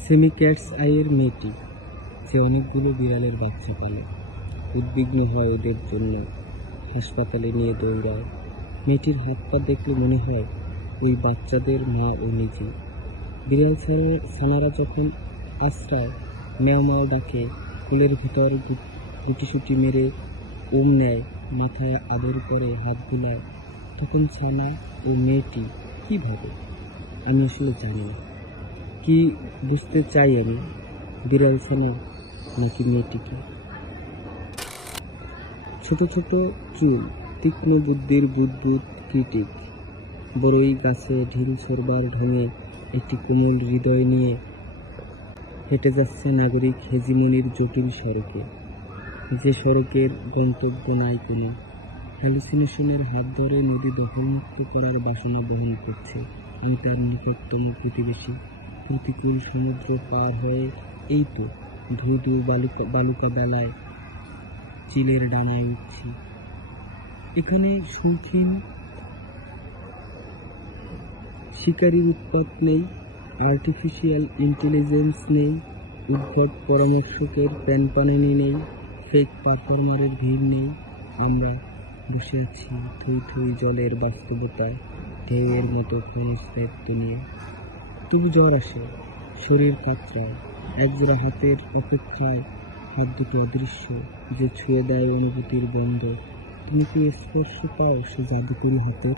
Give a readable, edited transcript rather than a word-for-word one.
Semi cats আইয়ের মেয়েটি, সে অনেকগুলো বিড়ালের বাচ্চা পালে। উদ্বিগ্ন হয় ওদের জন্য, হাসপাতালে নিয়ে দৌড়ায়। মেয়েটির হাত পা দেখলে মনে হয় ওই বাচ্চাদের মা ও নিজে। বিড়াল ছানারা যখন আশ্রায় ম্যাও ম্যাও ডাকে, ফুলের ভিতর গুটিসুটি মেরে ওম নেয়, মাথায় আদর করে, হাত বুলায়, তখন ছানা ও মেয়েটি কি ভাবে আমি আসলে জানি না। কি বুঝতে চাই আমি, বিড়াল ছানা নাকি মেয়েটিকে? ছোট ছোট চুল, তীক্ষ্ণ বুদ্ধির বুদবুদ ক্রিটিক, বড়ই গাছে ঢিল ছোড়বার ঢঙে একটি কোমল হৃদয় নিয়ে হেঁটে যাচ্ছে নাগরিক হেজিমনির জটিল সড়কে, যে সড়কের গন্তব্য নাই কোনো। হ্যালুসিনেশনের হাত ধরে নদী দখলমুক্ত করার বাসনা বহন করছে আমি তার নিকটতম প্রতিবেশী। প্রতিকূল সমুদ্র পার হয়ে এই তো ধু ধু বালুকা বেলায় চিলের ডানায় উঠছি। এখানে শৌখিন শিকারীর উৎপাত নেই, আর্টিফিশিয়াল ইন্টেলিজেন্স নেই, উদ্ভট পরামর্শকের প্যানপানানি নেই, ফেক পারফর্মারের ভিড় নেই। আমরা বসে আছি থুই থুই জলের বাস্তবতায়, ঢেউয়ের মতো ক্ষণস্থায়িত্ব নিয়ে। তবু জ্বর আসে, শরীর কাতরায়, একজোড়া হাতের অপেক্ষায়। হাত দুটো অদৃশ্য, যে ছুঁয়ে দেয় অনুভূতির বন্ধ। তুমি কি স্পর্শ পাও সে জাদুকরী হাতের?